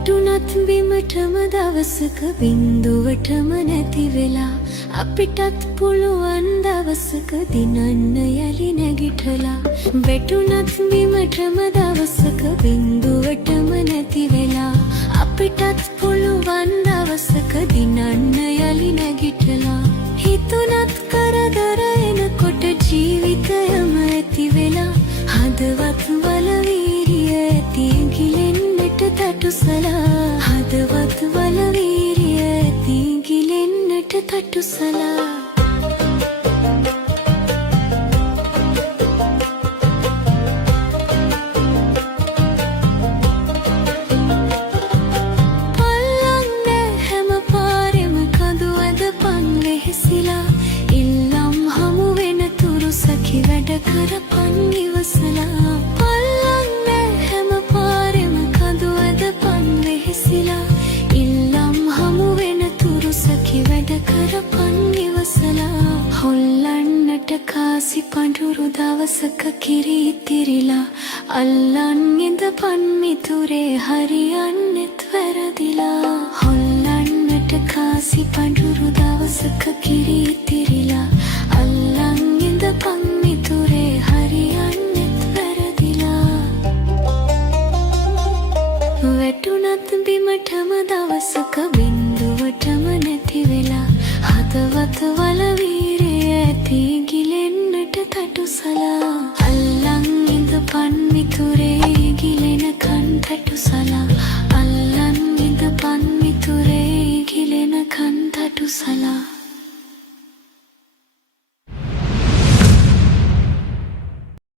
වැටුණත් බිමටම දවසක බින්දුවටම නැති වෙලා අපිටත් පුළුවන් දවසක දිනන්න යලි නැගිටලා වැටුණත් බිමටම දවසක බින්දුවටම නැති වෙලා අපිටත් පුළුවන් දවසක දිනන්න යලි නැගිටලා හිතුණත් කරදර එනකොට ජීවිතයම ඇති වෙලා හදවත් වල වීරිය ඇති ගිලෙන්නට තටුසලා හදවත් වල වීරිය ඇති ගිලෙන්නට තටුසලා කරපන් ඉවසලා පල්ලන්න හැම පාරෙම කඳු ඇදපන් වෙහෙසිලා ඉල්ලම් හමු වෙන තුරු සැකි වැඩ කරපන් ඉවසලා හොල්ලන්නට කාසි පඳුරු දවසක කිරි ඉතිරිලා අල්ලන් ඉඳපන් මිතුරේ හරියන්නෙත් වැරදිලා හොල්ලන්නට කාසි පඳුරු දවසක කිරි ඉතිරිලා අල්ලන් ඉඳපන් මිතුරේ හරියන්නෙත් වැරදිලා වැටුණත් බිමටම දවසක බින්දුවටම නැති වෙලා හදවත වල වීරිය ඇති ගිලෙන්නට තටුසලා අල්ලන් ඉඳපන් මිතුරේ ගිලෙනකන් තටුසලා අල්ලන් ඉඳපන් මිතුරේ ගිලෙනකන් තටුසලා